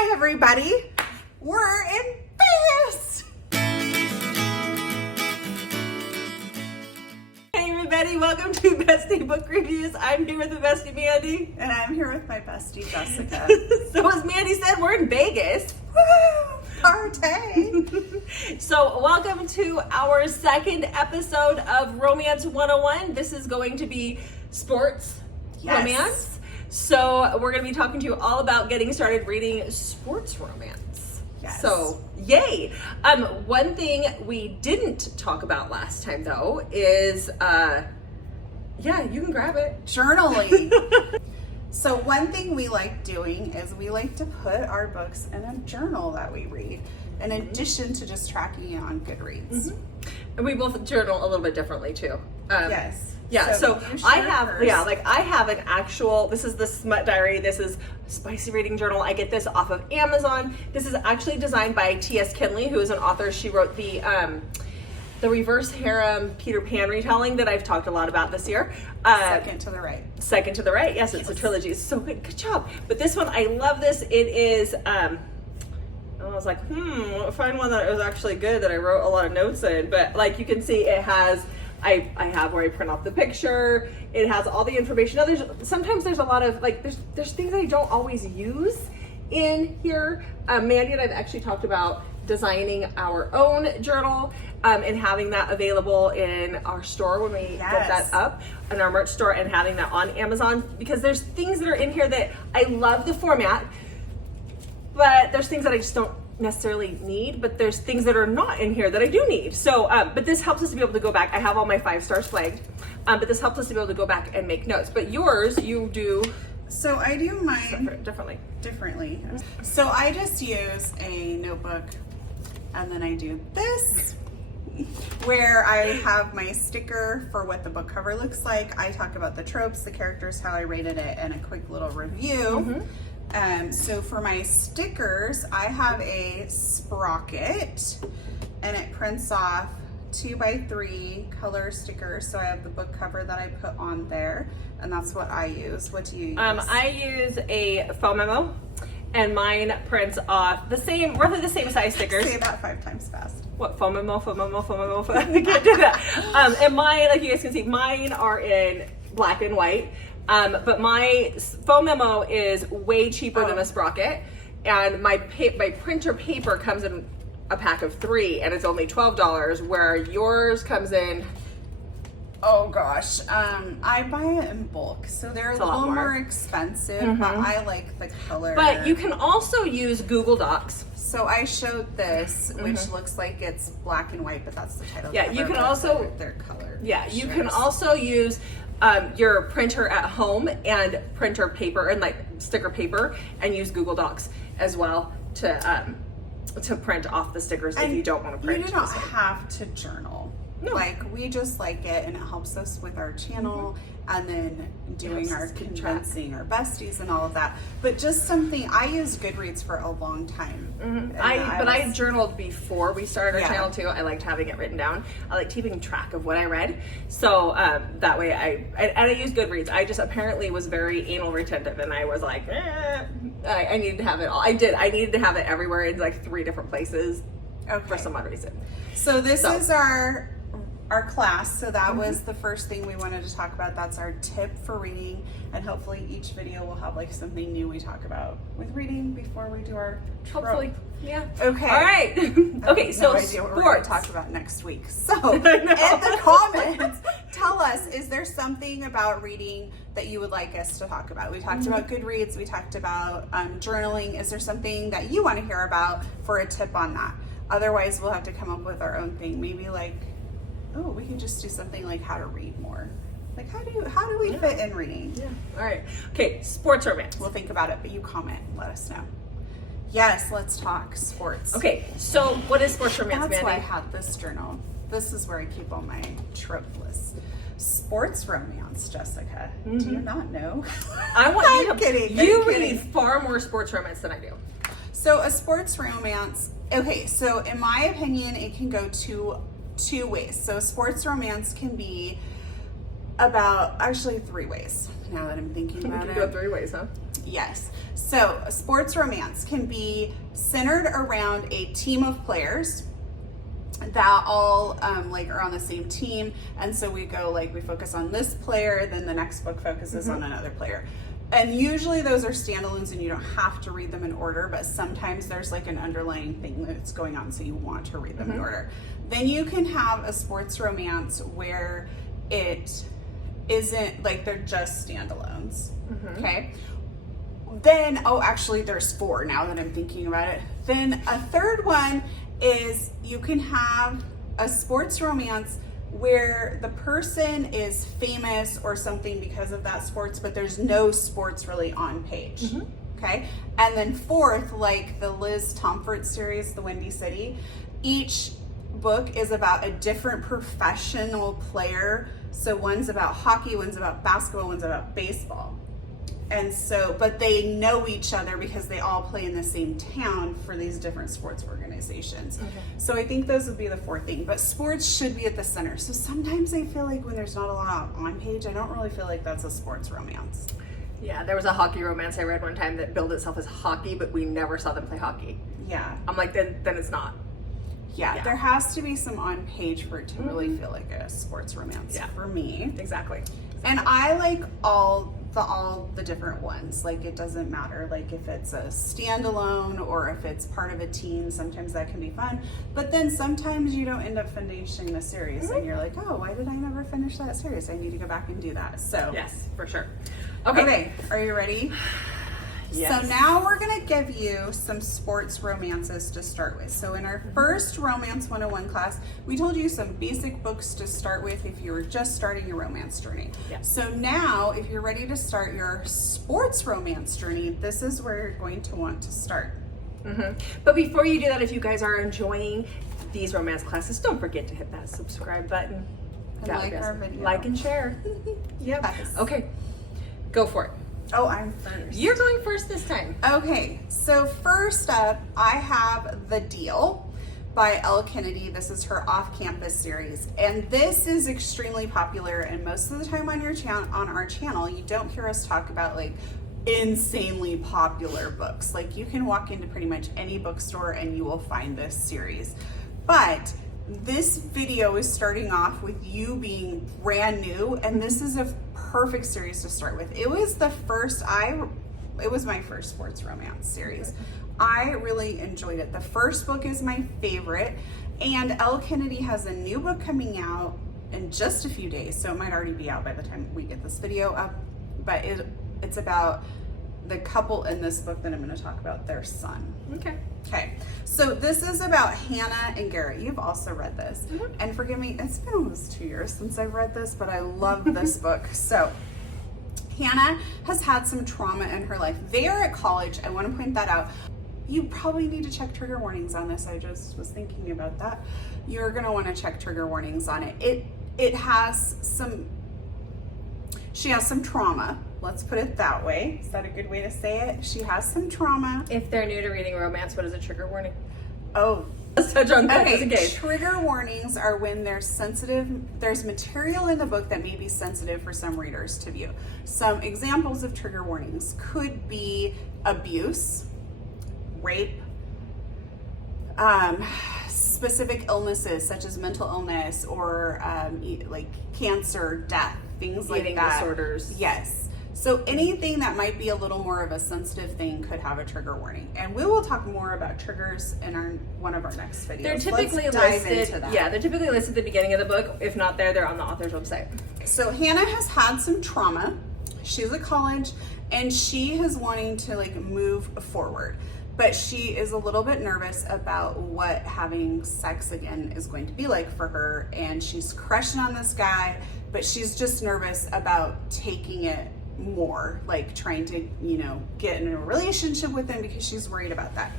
Hi, everybody. We're in Vegas. Hey, everybody. Welcome to Bestie Book Reviews. I'm here with the bestie Mandy. And I'm here with my bestie, Jessica. So as Mandy said, we're in Vegas. Woo! Party! So welcome to our second episode of Romance 101. This is going to be sports romance. So we're going to be talking to you all about getting started reading sports romance. Yes. So yay. One thing we didn't talk about last time though is, yeah, you can grab it. Journaling. So one thing we like doing is we like to put our books in a journal that we read, in addition to just tracking it on Goodreads. And we both journal a little bit differently too. Yes. Yeah, so you I share have, first. I have an actual, this is the Smut Diary, this is Spicy Reading Journal. I get this off of Amazon. This is actually designed by T.S. Kinley, who is an author. She wrote the reverse harem Peter Pan retelling that I've talked a lot about this year. Second to the right. Second to the Right, yes, it's a trilogy. It's so good, good job. But this one, I love this. It is, I was like, find one that was actually good that I wrote a lot of notes in. But like you can see, it has, I have where I print off the picture. It has all the information. Now sometimes there's a lot of like, there's things I don't always use in here. Mandy and I've actually talked about designing our own journal and having that available in our store when we get that up in our merch store, and having that on Amazon, because there's things that are in here that I love the format, but there's things that I just don't necessarily need, but there's things that are not in here that I do need. So, but this helps us to be able to go back. I have all my 5 stars flagged, but this helps us to be able to go back and make notes. But yours, you do. So I do mine differently. So I just use a notebook, and then I do this, where I have my sticker for what the book cover looks like. I talk about the tropes, the characters, how I rated it, and a quick little review. So for my stickers, I have a sprocket, and it prints off 2x3 color stickers. So I have the book cover that I put on there, and that's what I use. What do you use? I use a foam memo, and mine prints off roughly the same size stickers. Say that 5 times fast. What, foam memo, foam memo, foam memo, I can't do that. And mine, like you guys can see, mine are in black and white. But my foam memo is way cheaper than a sprocket, and my printer paper comes in a pack of 3, and it's only $12, where yours comes in. Oh gosh, I buy it in bulk, so they're a little more expensive, but I like the color. But you can also use Google Docs. So I showed this, which looks like it's black and white, but that's the title. Yeah, you can also, they're colored. Yeah, you can also use your printer at home and printer paper and like sticker paper, and use Google Docs as well to print off the stickers if you don't want to print. You don't have to journal. No. Like, we just like it, and it helps us with our channel, and then doing our convincing our besties and all of that. But just something, I used Goodreads for a long time. I journaled before we started our channel too. I liked having it written down. I like keeping track of what I read. So that way I use Goodreads. I just apparently was very anal retentive, and I was like, I needed to have it all. I needed to have it everywhere in like 3 different places for some odd reason. So this is our class. So that was the first thing we wanted to talk about. That's our tip for reading, and hopefully each video will have like something new we talk about with reading before we do our Hopefully. Yeah. Okay. All right. Okay, so no idea what we're going to talk about next week. So in I know. the comments, tell us, is there something about reading that you would like us to talk about? We talked about Goodreads. We talked about journaling. Is there something that you want to hear about for a tip on that? Otherwise, we'll have to come up with our own thing. Maybe like, we can just do something like how to read more. Like, how do we fit in reading? Yeah. All right. Okay, sports romance. We'll think about it, but you comment and let us know. Yes, let's talk sports. Okay, so what is sports romance, That's Mandy? why I have this journal. This is where I keep all my trope lists. Sports romance, Jessica. Do you not know? I want you I'm to. kidding. You I'm read kidding. far more sports romance than I do. So a sports romance, okay, so in my opinion, it can go two ways. So sports romance can be about, actually 3 ways, now that I'm thinking about it. You can go 3 ways, huh? Yes. So a sports romance can be centered around a team of players that all like are on the same team, and so we go like we focus on this player, then the next book focuses on another player. And usually those are standalones and you don't have to read them in order, but sometimes there's like an underlying thing that's going on, so you want to read them in order. Then you can have a sports romance where it isn't like they're just standalones. Okay. Then, oh, actually there's 4 now that I'm thinking about it. Then a third one is you can have a sports romance where the person is famous or something because of that sports, but there's no sports really on page. Okay. And then 4th, like the Liz Tomfort series, The Windy City, each book is about a different professional player. So one's about hockey, one's about basketball, one's about baseball. And so, but they know each other because they all play in the same town for these different sports organizations. So I think those would be the 4th thing, but sports should be at the center. So sometimes I feel like when there's not a lot on page, I don't really feel like that's a sports romance. Yeah, there was a hockey romance I read one time that billed itself as hockey, but we never saw them play hockey. Yeah. I'm like, then it's not. Yeah, there has to be some on page for it to really feel like a sports romance for me. Exactly. And I like all the different ones. Like it doesn't matter like if it's a standalone or if it's part of a team, sometimes that can be fun. But then sometimes you don't end up finishing the series and you're like, oh, why did I never finish that series? I need to go back and do that. So yes, for sure. Okay, are you ready? Yes. So now we're going to give you some sports romances to start with. So in our first Romance 101 class, we told you some basic books to start with if you were just starting your romance journey. So now, if you're ready to start your sports romance journey, this is where you're going to want to start. But before you do that, if you guys are enjoying these romance classes, don't forget to hit that subscribe button. And like our video. Like and share. Yes. Okay, go for it. Oh, I'm first. You're going first this time. Okay, so first up, I have The Deal by Elle Kennedy. This is her off-campus series, and this is extremely popular. And most of the time on our channel, you don't hear us talk about like insanely popular books. Like you can walk into pretty much any bookstore and you will find this series. But this video is starting off with you being brand new, and this is a perfect series to start with. It was my first sports romance series. I really enjoyed it. The first book is my favorite, and Elle Kennedy has a new book coming out in just a few days, so it might already be out by the time we get this video up, but it's about the couple in this book that I'm going to talk about, their son. Okay, so this is about Hannah and Garrett. You've also read this, and forgive me, it's been almost 2 years since I've read this, but I love this book. So Hannah has had some trauma in her life. They are at college. I want to point that out. You probably need to check trigger warnings on this. I just was thinking about that. You're going to want to check trigger warnings on it. She has some trauma. Let's put it that way. Is that a good way to say it? She has some trauma. If they're new to reading romance, what is a trigger warning? Oh, let's touch on that just in okay. case. Trigger warnings are when there's material in the book that may be sensitive for some readers to view. Some examples of trigger warnings could be abuse, rape, specific illnesses such as mental illness or like cancer, death, things like Eating that. disorders. Yes. So anything that might be a little more of a sensitive thing could have a trigger warning. And we will talk more about triggers in one of our next videos. They're typically Let's dive listed. into that. Yeah, they're typically listed at the beginning of the book. If not there, they're on the author's website. So Hannah has had some trauma. She's at college and she is wanting to like move forward. But she is a little bit nervous about what having sex again is going to be like for her. And she's crushing on this guy, but she's just nervous about taking it more, like trying to, get in a relationship with him because she's worried about that.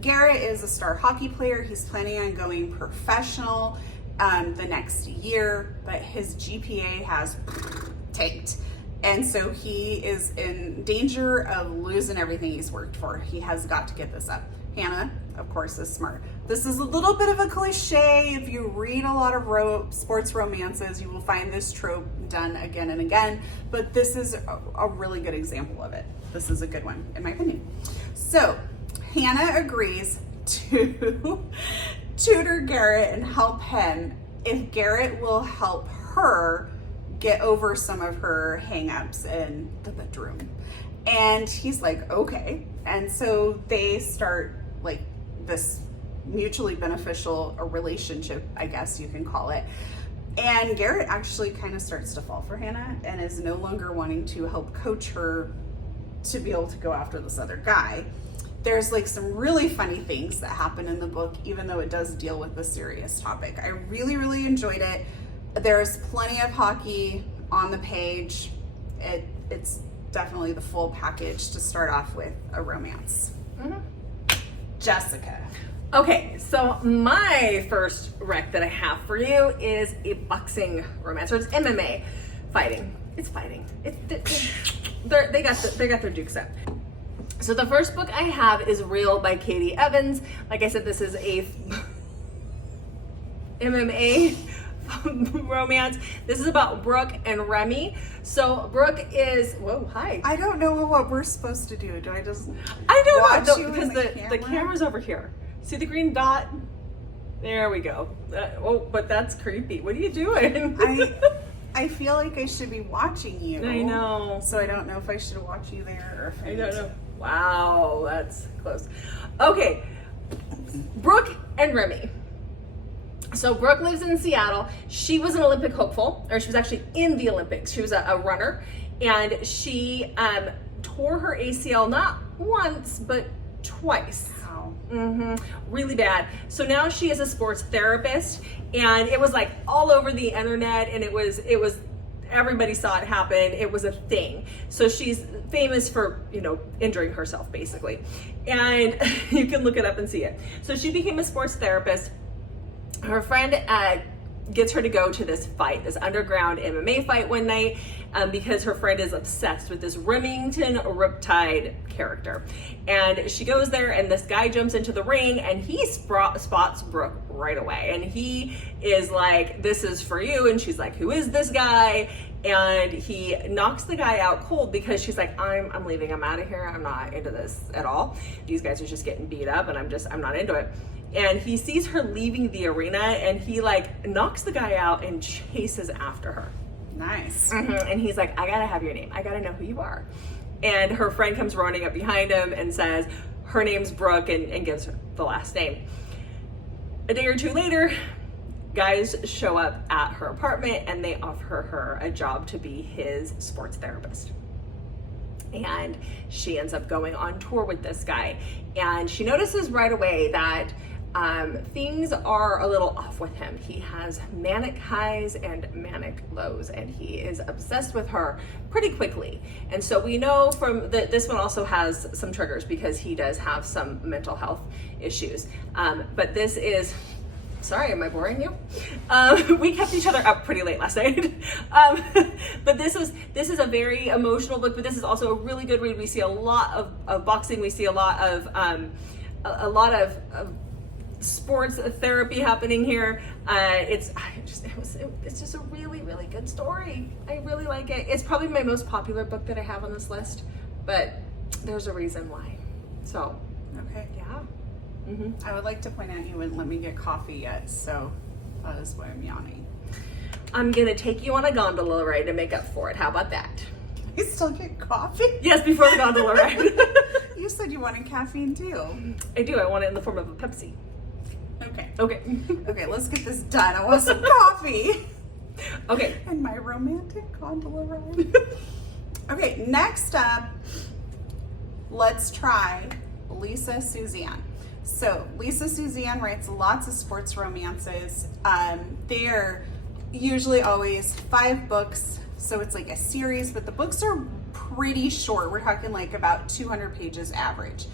Garrett is a star hockey player. He's planning on going professional the next year, but his GPA has tanked. And so he is in danger of losing everything he's worked for. He has got to get this up. Hannah, of course, is smart. This is a little bit of a cliche. If you read a lot of sports romances, you will find this trope done again and again, but this is a really good example of it. this is a good one, in my opinion. So Hannah agrees to tutor Garrett and help him if Garrett will help her get over some of her hang-ups in the bedroom. And he's like, okay. And so they start like this mutually beneficial relationship, I guess you can call it. And Garrett actually kind of starts to fall for Hannah and is no longer wanting to help coach her to be able to go after this other guy. There's like some really funny things that happen in the book, even though it does deal with a serious topic. I really, really enjoyed it. There's plenty of hockey on the page. It's definitely the full package to start off with a romance. Jessica. Okay, so my first rec that I have for you is a boxing romance, or it's MMA fighting. It's fighting. They got their dukes up. So the first book I have is Real by Katie Evans. Like I said, this is a MMA romance. This is about Brooke and Remy. So Brooke is, whoa, hi. I don't know what we're supposed to do. Do I just I don't watch know, you because in the camera's over here. See the green dot? There we go. Oh, but that's creepy. What are you doing? I feel like I should be watching you. I know. So I don't know if I should watch you there or if I don't know. Wow, that's close. Okay, Brooke and Remy. So Brooke lives in Seattle. She was an Olympic hopeful, or she was actually in the Olympics. She was a runner, and she tore her ACL not once, but twice. Wow. Really bad. So now she is a sports therapist, and it was like all over the internet, and it was everybody saw it happen. It was a thing. So she's famous for, injuring herself basically. And you can look it up and see it. So she became a sports therapist. Her friend gets her to go to this fight, this underground MMA fight one night, because her friend is obsessed with this Remington Riptide character. And she goes there, and this guy jumps into the ring, and he spots Brooke right away. And he is like, this is for you. And she's like, who is this guy? And he knocks the guy out cold because she's like, I'm leaving, I'm out of here. I'm not into this at all. These guys are just getting beat up, and I'm not into it. And he sees her leaving the arena, and he like knocks the guy out and chases after her. Nice. And he's like, I gotta have your name. I gotta know who you are. And her friend comes running up behind him and says, her name's Brooke, and gives her the last name. A day or two later, guys show up at her apartment, and they offer her a job to be his sports therapist. And she ends up going on tour with this guy. And she notices right away that things are a little off with him. He has manic highs and manic lows, and he is obsessed with her pretty quickly. And so we know from this one also has some triggers because he does have some mental health issues. But this is, sorry, am I boring you? We kept each other up pretty late last night. But this is a very emotional book, but this is also a really good read. We see a lot of boxing. We see a lot of sports therapy happening here. It's just a really, really good story. I really like it. It's probably my most popular book that I have on this list, but there's a reason why. So, Okay. yeah. I would like to point out you wouldn't let me get coffee yet, so that is why I'm yawning. I'm gonna take you on a gondola ride to make up for it. How about that? You still get coffee? Yes, before the gondola ride. You said you wanted caffeine too. I do. I want it in the form of a Pepsi. Okay. Okay. Okay, let's get this done. I want some coffee. Okay. And my romantic gondola ride. Okay, next up, let's try Lisa Suzanne. So Lisa Suzanne writes lots of sports romances. They're usually always 5 books, so it's like a series, but the books are pretty short. We're talking like about 200 pages average.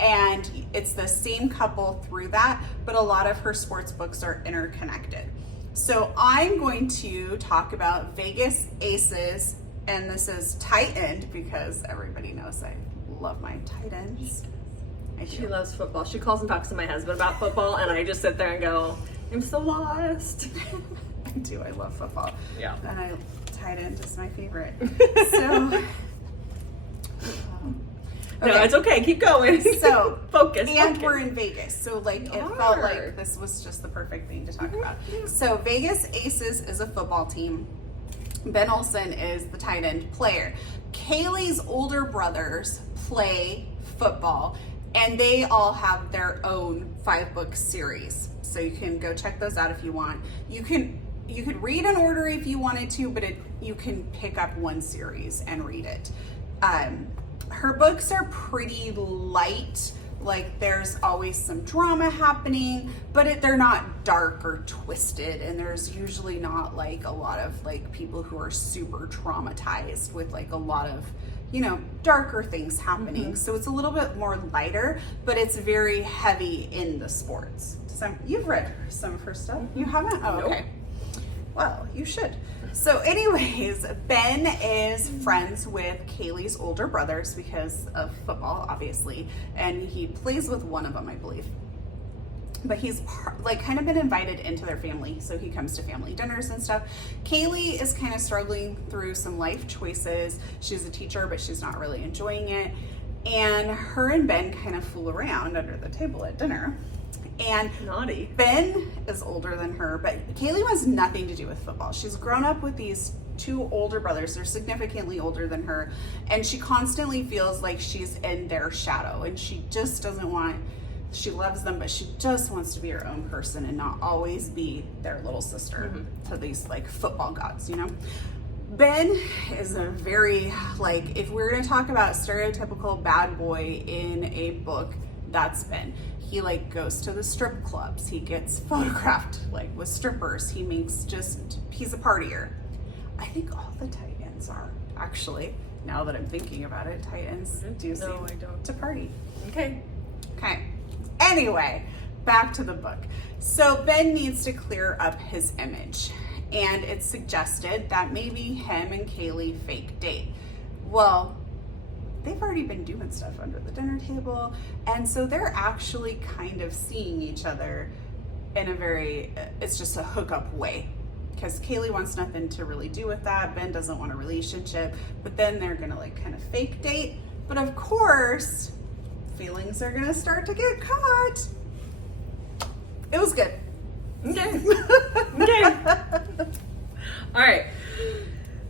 And it's the same couple through that, but a lot of her sports books are interconnected. So I'm going to talk about Vegas Aces, and this is tightened because everybody knows I love my tight ends. She loves football. She calls and talks to my husband about football, and I just sit there and go, I'm so lost. I do. I love football. Yeah. And tight end is my favorite. So No, it's okay. Keep going. So, focus. And we're in Vegas. So, like, it felt like this was just the perfect thing to talk about. So, Vegas Aces is a football team. Ben Olsen is the tight end player. Kaylee's older brothers play football, and they all have their own 5-book series. So you can go check those out if you want. You could read in order if you wanted to, but you can pick up one series and read it. Her books are pretty light. Like, there's always some drama happening, but they're not dark or twisted, and there's usually not like a lot of like people who are super traumatized with like a lot of, you know, darker things happening. So it's a little bit more lighter, but it's very heavy in the sports. You've read some of her stuff. You haven't? Oh, okay. Well, you should. So anyways, Ben is friends with Kaylee's older brothers because of football, obviously, and he plays with one of them, I believe. But he's like kind of been invited into their family, so he comes to family dinners and stuff. Kaylee is kind of struggling through some life choices. She's a teacher, but she's not really enjoying it. And her and Ben kind of fool around under the table at dinner. And naughty. Ben is older than her, but Kaylee wants nothing to do with football. She's grown up with these 2 older brothers. They're significantly older than her, and she constantly feels like she's in their shadow, and she just doesn't want, she loves them, but she just wants to be her own person and not always be their little sister to these like football gods, you know? Ben is a very, like, if we're gonna talk about stereotypical bad boy in a book, that's Ben. He like goes to the strip clubs. He gets photographed like with strippers. He's a partier. I think all the Titans are, actually. Now that I'm thinking about it, Titans do seem to party. Okay. Anyway, back to the book. So Ben needs to clear up his image, and it's suggested that maybe him and Kaylee fake date. Well, they've already been doing stuff under the dinner table, and so they're actually kind of seeing each other in a very, it's just a hookup way, because Kaylee wants nothing to really do with that. Ben doesn't want a relationship, but then they're gonna like kind of fake date. But of course, feelings are gonna start to get caught. It was good. Okay. All right.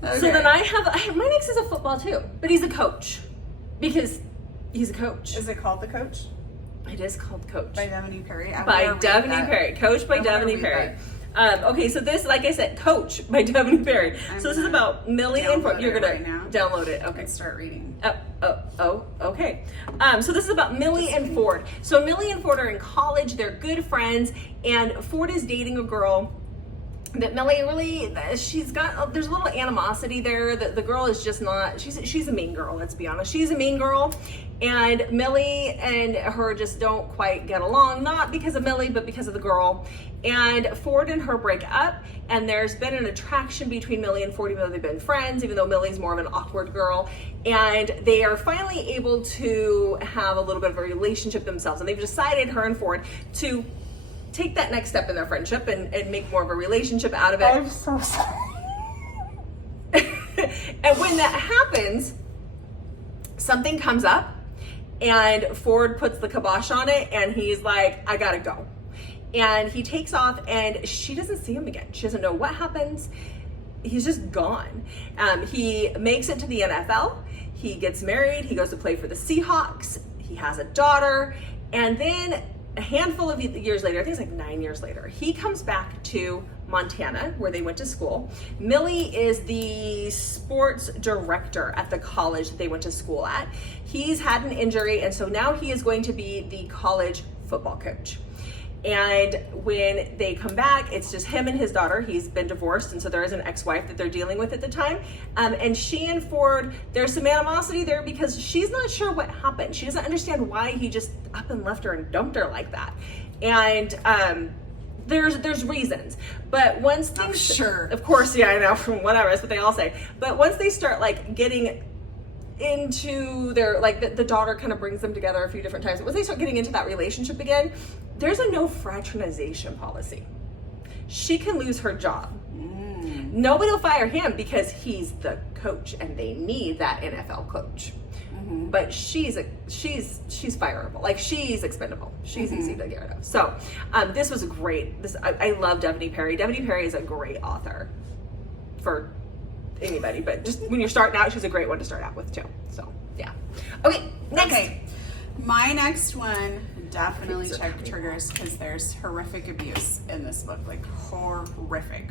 So then my next is a football too, but he's a coach. Because he's a coach. Is it called The Coach? It is called Coach. By Devony Perry? By Devony Perry. Coach by Devony Perry. Okay, so this, like I said, Coach by Devony Perry. So this is about Millie and Ford. You're going to download it. Okay. And start reading. Okay. So this is about Millie and Ford. So Millie and Ford are in college. They're good friends. And Ford is dating a girl that Millie really, there's a little animosity there. The girl is just not, she's a mean girl, let's be honest. She's a mean girl, and Millie and her just don't quite get along, not because of Millie, but because of the girl. And Ford and her break up, and there's been an attraction between Millie and Ford, even though they've been friends, even though Millie's more of an awkward girl. And they are finally able to have a little bit of a relationship themselves, and they've decided, her and Ford, to take that next step in their friendship and make more of a relationship out of it. I'm so sorry. And when that happens, something comes up, and Ford puts the kibosh on it, and he's like, I gotta go. And he takes off, and she doesn't see him again. She doesn't know what happens. He's just gone. He makes it to the NFL. He gets married. He goes to play for the Seahawks. He has a daughter. And then a handful of years later, I think it's like 9 years later, he comes back to Montana, where they went to school. Millie is the sports director at the college that they went to school at. He's had an injury, and so now he is going to be the college football coach. And when they come back, it's just him and his daughter. He's been divorced, and so there is an ex-wife that they're dealing with at the time. And she and Ford, there's some animosity there because she's not sure what happened. She doesn't understand why he just up and left her and dumped her like that. And there's reasons. But once things, sure, of course, yeah, I know, from whatever, that's what they all say. But once they start like getting into their, like the daughter kind of brings them together a few different times. But once they start getting into that relationship again, there's a no fraternization policy. She can lose her job. Nobody will fire him because he's the coach, and they need that NFL coach. but she's fireable. Like, she's expendable. She's easy to get rid of. So this was great. I love Devaney Perry. Devaney Perry is a great author for anybody, but just when you're starting out, she's a great one to start out with too. So yeah. Okay, next. Okay, my next one definitely check triggers because there's horrific abuse in this book, like horrific.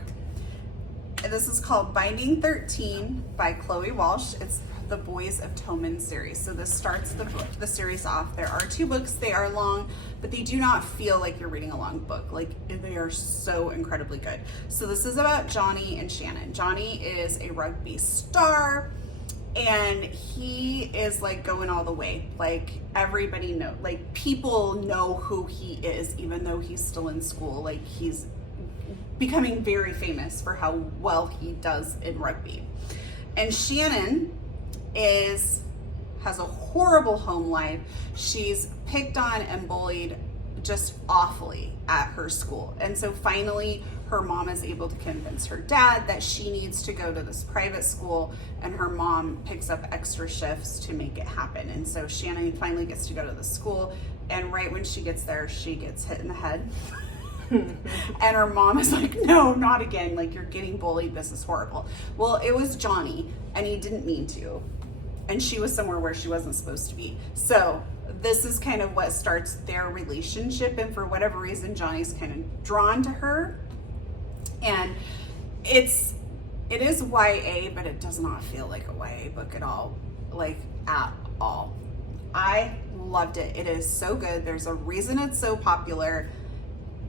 And this is called Binding 13 by Chloe Walsh. It's the Boys of Tommen series. So this starts the series off. There are 2 books. They are long, but they do not feel like you're reading a long book. Like, they are so incredibly good. So this is about Johnny and Shannon. Johnny is a rugby star, and he is like going all the way. Like, everybody know, like, people know who he is, even though he's still in school. Like, he's becoming very famous for how well he does in rugby. And Shannon has a horrible home life. She's picked on and bullied just awfully at her school. And so finally her mom is able to convince her dad that she needs to go to this private school, and her mom picks up extra shifts to make it happen. And so Shannon finally gets to go to the school, and right when she gets there, she gets hit in the head. And her mom is like, no, not again. Like, you're getting bullied. This is horrible. Well, it was Johnny, and he didn't mean to. And she was somewhere where she wasn't supposed to be. So this is kind of what starts their relationship. And for whatever reason, Johnny's kind of drawn to her. And it is YA, but it does not feel like a YA book at all. Like, at all. I loved it. It is so good. There's a reason it's so popular.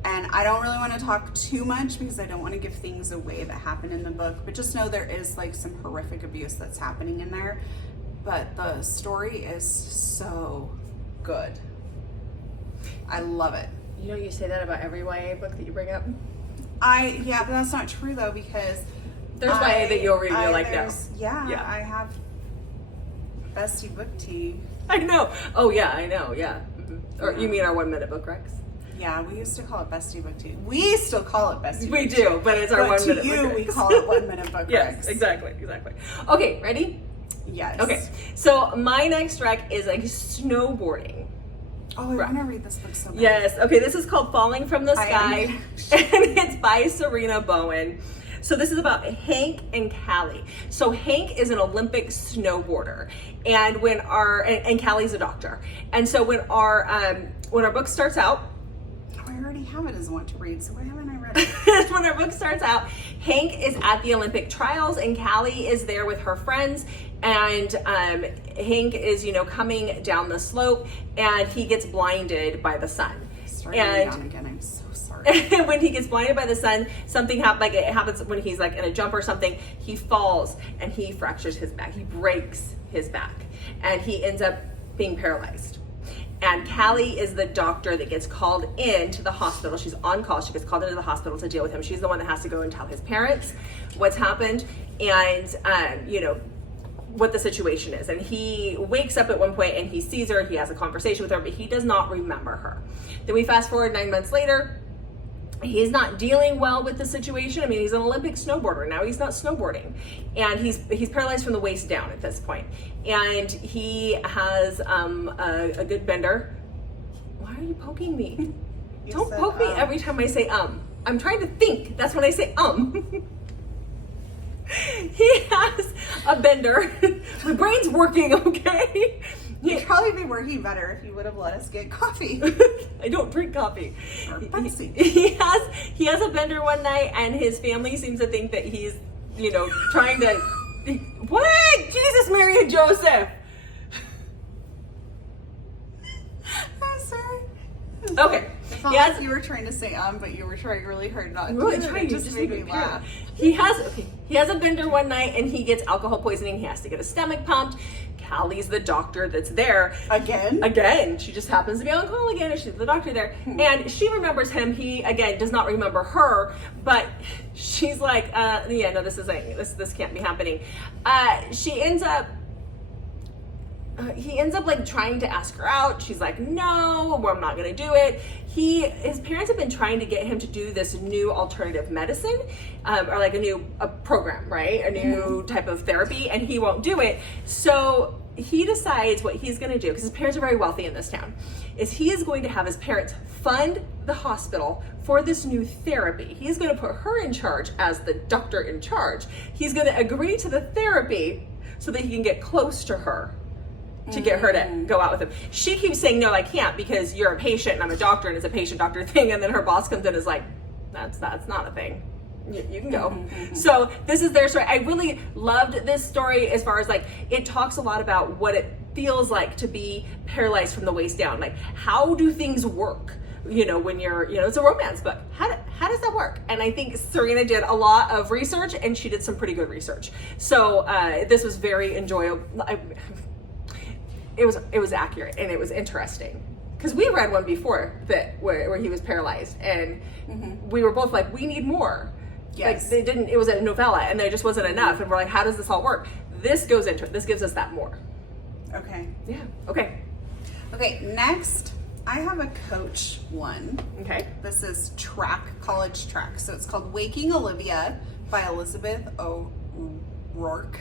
And I don't really want to talk too much because I don't want to give things away that happen in the book, but just know there is like some horrific abuse that's happening in there. But the story is so good. I love it. You know, you say that about every YA book that you bring up. Yeah, but that's not true though, because there's YA that you'll read and you're like, no. Yeah, I have Bestie Book Tea. I know. Oh yeah, I know. Yeah. Or you mean our 1 minute book recs? Yeah, we used to call it Bestie Book Tea. We still call it Bestie We Book do, Tea, but it's our 1 minute book to you, recs. we call it 1 minute book Yes, recs. exactly. Okay, ready? Yes. Okay, so my next rec is like snowboarding. Oh, I want to read this book so bad. Yes. Okay, this is called Falling from the Sky, and it's by Serena Bowen. So this is about Hank and Callie. So Hank is an Olympic snowboarder, and and Callie's a doctor. And so when our book starts out, I already have it as one to read, so why haven't I read it? when our book starts out, Hank is at the Olympic trials, and Callie is there with her friends. And Hank is, coming down the slope, and he gets blinded by the sun. Starting down again, I'm so sorry. When he gets blinded by the sun, something happens. Like, it happens when he's like in a jump or something. He falls and he fractures his back. He breaks his back, and he ends up being paralyzed. And Callie is the doctor that gets called into the hospital. She's on call. She gets called into the hospital to deal with him. She's the one that has to go and tell his parents what's happened, and what the situation is. And he wakes up at one point and he sees her, he has a conversation with her, but he does not remember her. Then we fast forward 9 months later. He's not dealing well with the situation. I mean, he's an Olympic snowboarder. Now he's not snowboarding. And he's paralyzed from the waist down at this point. And he has a good bender. Why are you poking me? Don't poke me every time I say I'm trying to think. That's when I say He has a bender. My brain's working, okay? You'd probably be working better if you would have let us get coffee. I don't drink coffee. Or Pepsi. He has a bender one night, and his family seems to think that he's, trying to. What? Jesus, Mary and Joseph. I'm sorry. Okay. Felt like you were trying to say but you were trying really hard not to. Really trying to just made me laugh. He has a bender one night, and he gets alcohol poisoning. He has to get a stomach pumped. Callie's the doctor that's there. Again. She just happens to be on call again, and she's the doctor there. And she remembers him. He, again, does not remember her, but she's like, no, this can't be happening. He ends up like trying to ask her out. She's like, no, I'm not gonna do it. His parents have been trying to get him to do this new alternative medicine, or like a program, right? A new type of therapy, and he won't do it. So he decides what he's going to do, because his parents are very wealthy in this town, is he is going to have his parents fund the hospital for this new therapy. He's going to put her in charge as the doctor in charge. He's going to agree to the therapy so that he can get close to her to get her to go out with him. She keeps saying, no, I can't, because you're a patient and I'm a doctor and it's a patient-doctor thing. And then her boss comes in and is like, that's not a thing. You can go. So this is their story. I really loved this story as far as like, it talks a lot about what it feels like to be paralyzed from the waist down. Like, how do things work? You know, when you're, you know, it's a romance book. How does that work? And I think Serena did a lot of research, and she did some pretty good research. So this was very enjoyable. It was accurate, and it was interesting. Because we read one before that where he was paralyzed, and we were both like, we need more. Yes. Like, they didn't, it was a novella and there just wasn't enough. And we're like, how does this all work? This goes into it. This gives us that more. Okay. Yeah. Okay. Okay, next I have a coach one. Okay. This is college track. So it's called Waking Olivia by Elizabeth O'Rourke.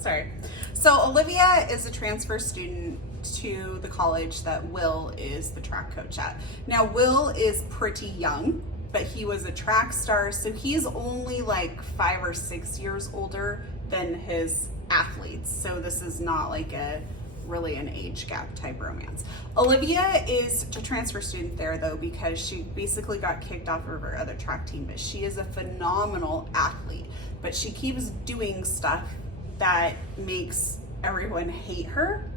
Sorry. So Olivia is a transfer student to the college that Will is the track coach at. Now Will is pretty young, but he was a track star, so he's only like 5 or 6 years older than his athletes. So this is not like really an age gap type romance. Olivia is a transfer student there though, because she basically got kicked off of her other track team, but she is a phenomenal athlete, but she keeps doing stuff that makes everyone hate her.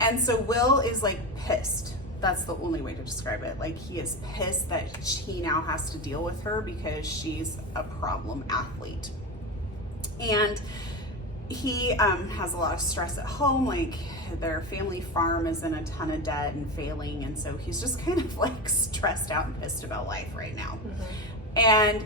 And so Will is like pissed. That's the only way to describe it. Like, he is pissed that he now has to deal with her because she's a problem athlete. And he has a lot of stress at home. Like, their family farm is in a ton of debt and failing. And so he's just kind of like stressed out and pissed about life right now. And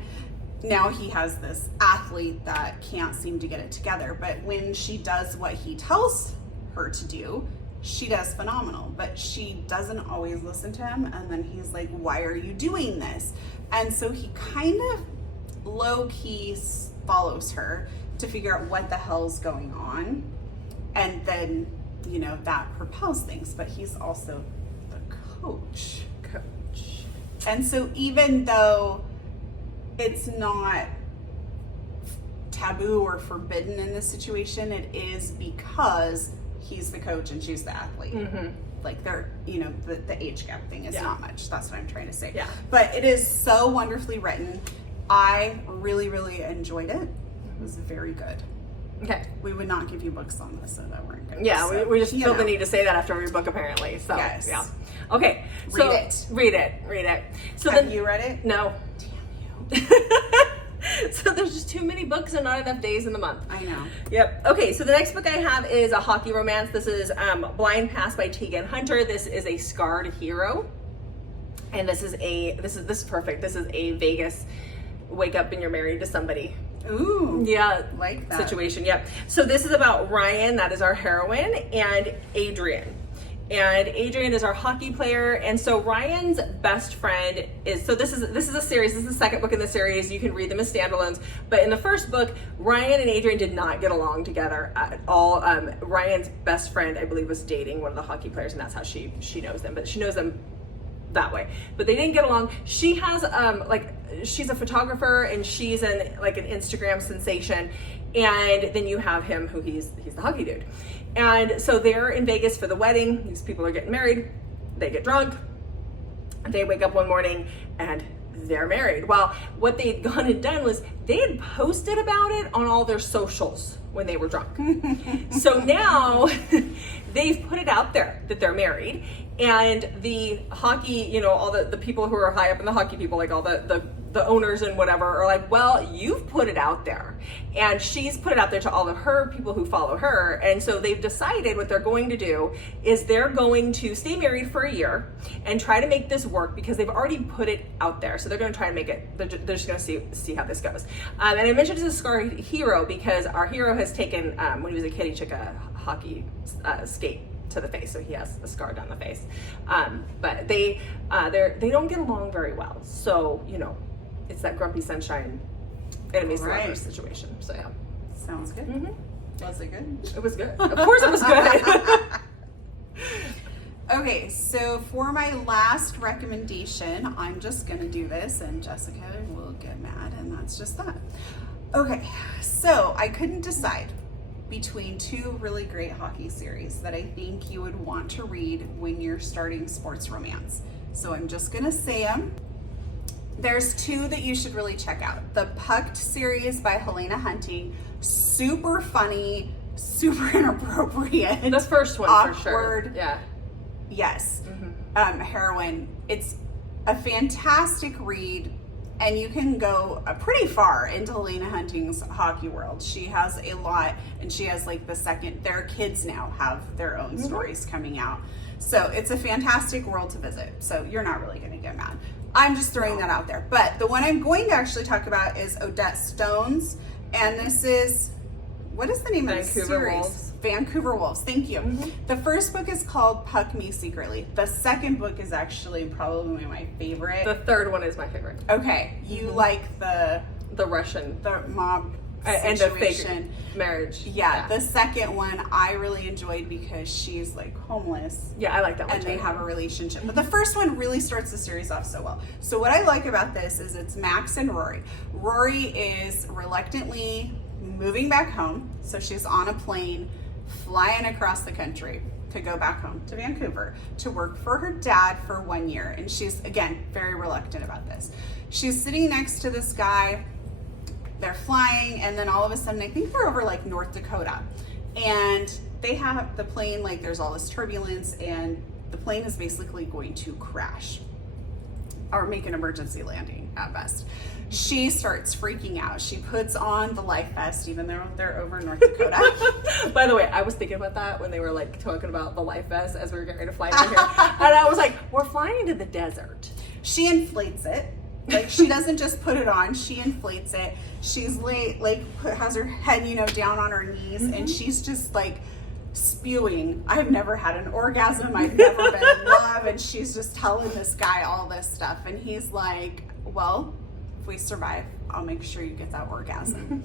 now he has this athlete that can't seem to get it together. But when she does what he tells her to do, she does phenomenal, but she doesn't always listen to him. And then he's like, why are you doing this? And so he kind of low-key follows her to figure out what the hell's going on. And then, you know, that propels things, but he's also the coach. And so even though it's not taboo or forbidden in this situation, it is because he's the coach and she's the athlete. Like, they're, you know, the age gap thing is not much. That's what I'm trying to say. But it is so wonderfully written. I really, really enjoyed it. It was very good. Okay. We would not give you books on this if that weren't good. Yeah, so, we just feel the need to say that after every book, apparently. So, yes. Yeah. Okay. Read it. Read it. So have you read it? No. Damn you. So there's just too many books and not enough days in the month. I know. Yep. Okay, so the next book I have is a hockey romance. This is Blind Pass by Tegan Hunter. This is a scarred hero. And this is perfect. This is a Vegas wake up and you're married to somebody. Ooh. Yeah. Like that. Situation. Yep. So this is about Ryan, that is our heroine, and Adrian. And Adrian is our hockey player. And so Ryan's best friend is, so this is a series. This is the second book in the series. You can read them as standalones. But in the first book, Ryan and Adrian did not get along together at all. Ryan's best friend, I believe, was dating one of the hockey players, and that's how she knows them. But she knows them that way. But they didn't get along. She has she's a photographer, and she's an Instagram sensation. And then you have him, who he's the hockey dude. And so they're in Vegas for the wedding. These people are getting married. They get drunk. They wake up one morning and they're married. Well, what they'd gone and done was they had posted about it on all their socials when they were drunk. So now they've put it out there that they're married. And the hockey, you know, all the people who are high up in the hockey people, like all the owners and whatever, are like, well, you've put it out there. And she's put it out there to all of her people who follow her. And so they've decided what they're going to do is they're going to stay married for a year and try to make this work, because they've already put it out there. So they're going to try and make it, they're just going to see how this goes. And I mentioned it's a scarred hero because our hero has taken, when he was a kid, he took a hockey skate to the face, so he has a scar down the face. But they don't get along very well. So, you know, it's that grumpy sunshine enemies to lovers situation. So yeah, sounds good. Was it good? It was good. Of course it was good. Okay, so for my last recommendation, I'm just gonna do this and Jessica will get mad, and that's just that. Okay, so I couldn't decide between two really great hockey series that I think you would want to read when you're starting sports romance. So I'm just gonna say them. There's two that you should really check out. The Pucked series by Helena Hunting, super funny, super inappropriate. The first one, awkward, for sure. Yeah. Yes. Heroine. It's a fantastic read, and you can go pretty far into Helena Hunting's hockey world. She has a lot, and she has like their kids now have their own stories coming out. So it's a fantastic world to visit. So you're not really going to get mad. I'm just throwing that out there. But the one I'm going to actually talk about is Odette Stone's, and this is, what is the name of the series? Wolves. Vancouver Wolves. Thank you. The first book is called Puck Me Secretly. The second book is actually probably my favorite. The third one is my favorite. Okay, you like the Russian, the mob and the situation. fake marriage. Yeah, the second one I really enjoyed because she's like homeless. Yeah, I like that one And too. they have a relationship. But the first one really starts the series off so well. So what I like about this is it's Max and Rory. Rory is reluctantly moving back home. So she's on a plane flying across the country to go back home to Vancouver to work for her dad for 1 year. And she's, again, very reluctant about this. She's sitting next to this guy. They're flying, and then all of a sudden, I think they're over like North Dakota, and they have the plane, like there's all this turbulence, and the plane is basically going to crash or make an emergency landing at best. She starts freaking out. She puts on the life vest, even though they're over North Dakota. By the way, I was thinking about that when they were like talking about the life vest as we were getting ready to fly down here. And I was like, we're flying into the desert. She inflates it. Like, she doesn't just put it on, she inflates it. She's has her head, down on her knees, and she's just like spewing, I've never had an orgasm, I've never been in love, and she's just telling this guy all this stuff, and he's like, well, if we survive, I'll make sure you get that orgasm.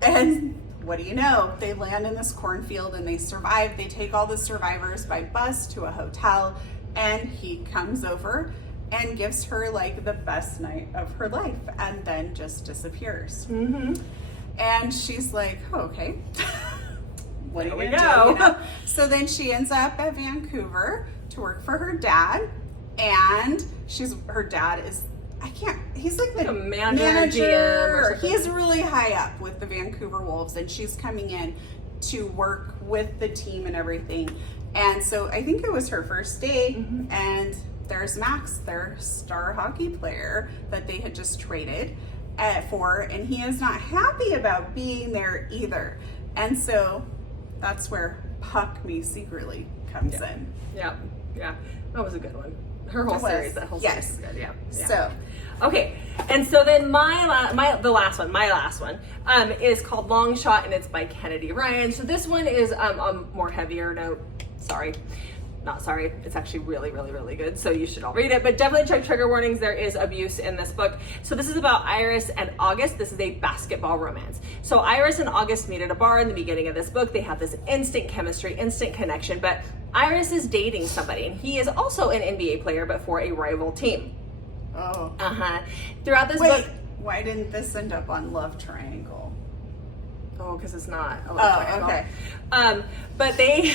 And what do you know? They land in this cornfield and they survive. They take all the survivors by bus to a hotel, and he comes over and gives her like the best night of her life, and then just disappears. And she's like, oh, okay. What are we gonna do? So then she ends up at Vancouver to work for her dad, and her dad is, he's like the manager GM or he's really high up with the Vancouver Wolves, and she's coming in to work with the team and everything. And so I think it was her first day, and there's Max, their star hockey player that they had just traded for, and he is not happy about being there either. And so that's where Puck Me Secretly comes in. Yeah, that was a good one. Her whole series, that whole series is good. Yeah. So, okay, and so then my last one is called Long Shot, and it's by Kennedy Ryan. So this one is a more heavier note. It's actually really, really, really good, so you should all read it, but definitely check trigger warnings. There is abuse in this book. So this is about Iris and August. This is a basketball romance. So Iris and August meet at a bar in the beginning of this book. They have this instant chemistry, instant connection, but Iris is dating somebody, and he is also an NBA player, but for a rival team. Oh. Throughout this book... Why didn't this end up on Love Triangle? Oh, because it's not a love triangle. Okay. But they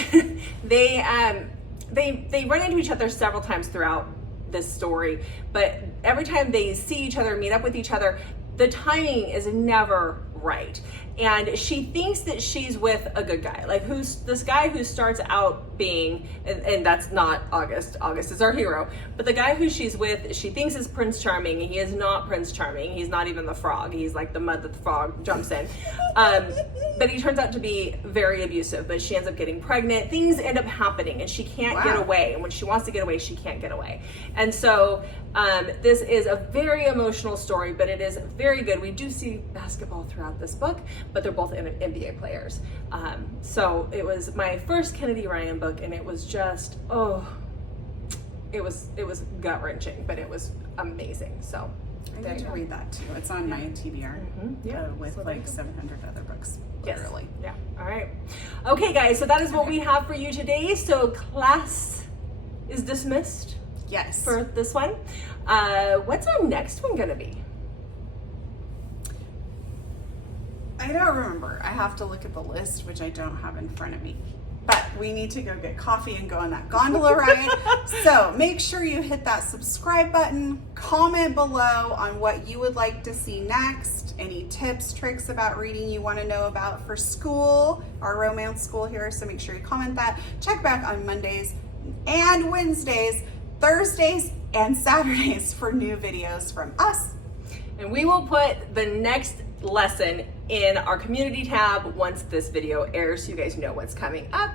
run into each other several times throughout this story, but every time they see each other, meet up with each other, the timing is never right. And she thinks that she's with a good guy, like who's this guy who starts out being, and that's not August. August is our hero, but the guy who she's with, she thinks is Prince Charming. He is not Prince Charming. He's not even the frog. He's like the mud that the frog jumps in. But he turns out to be very abusive, but she ends up getting pregnant. Things end up happening, and she can't get away. And when she wants to get away, she can't get away. And so this is a very emotional story, but it is very good. We do see basketball throughout this book, but they're both NBA players. So it was my first Kennedy Ryan book, and it was just, it was gut-wrenching, but it was amazing. So I need to read that too. It's on my TBR with like 700 other books, literally. Yes. Yeah. All right. Okay, guys, so that is what we have for you today. So class is dismissed. Yes. For this one. What's our next one gonna be? I don't remember. I have to look at the list, which I don't have in front of me. But we need to go get coffee and go on that gondola ride. So make sure you hit that subscribe button, comment below on what you would like to see next, any tips, tricks about reading you want to know about for school, our romance school here. So make sure you comment that. Check back on Mondays and Wednesdays, Thursdays and Saturdays for new videos from us. And we will put the next lesson in our community tab once this video airs so you guys know what's coming up.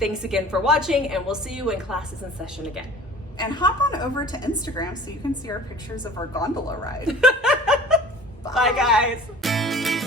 Thanks again for watching, and we'll see you when class is in session again. And hop on over to Instagram so you can see our pictures of our gondola ride. Bye, guys.